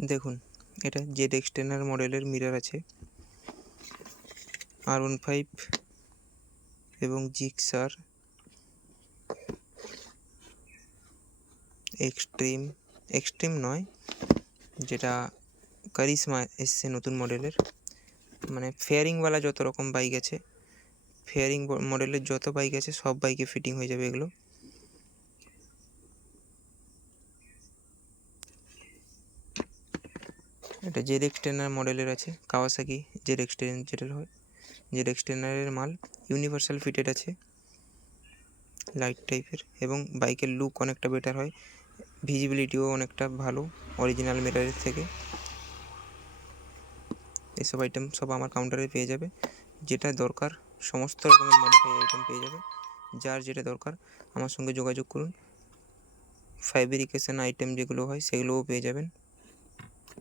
দেখুন, এটা Z extender মডেলের মিরর আছে, R15 এবং জিক্সার এক্সট্রিম নয়, যেটা কারিশমা এসছে নতুন মডেলের। মানে ফেয়ারিংওয়ালা যত রকম বাইক আছে, ফেয়ারিং মডেলের যত বাইক আছে সব বাইকে ফিটিং হয়ে যাবে এগুলো। এটা জেড এক্সটেন্ডার মডেলের আছে, কাওয়াসাকি জেড এক্সটেন্ডার যেটা হয়, জেড এক্সটেন্ডারের মাল। ইউনিভার্সাল ফিটেড আছে, লাইট টাইপের, এবং বাইকের লুক অনেকটা বেটার হয়, ভিজিবিলিটিও অনেকটা ভালো অরিজিনাল মিররের থেকে। এসব আইটেম সব আমার কাউন্টারে পেয়ে যাবে। যেটা দরকার সমস্ত রকমের মডিফাই আইটেম পেয়ে যাবে। যার যেটা দরকার আমার সঙ্গে যোগাযোগ করুন। ফ্যাব্রিকেশন আইটেম যেগুলো হয় সেগুলোও পেয়ে যাবেন।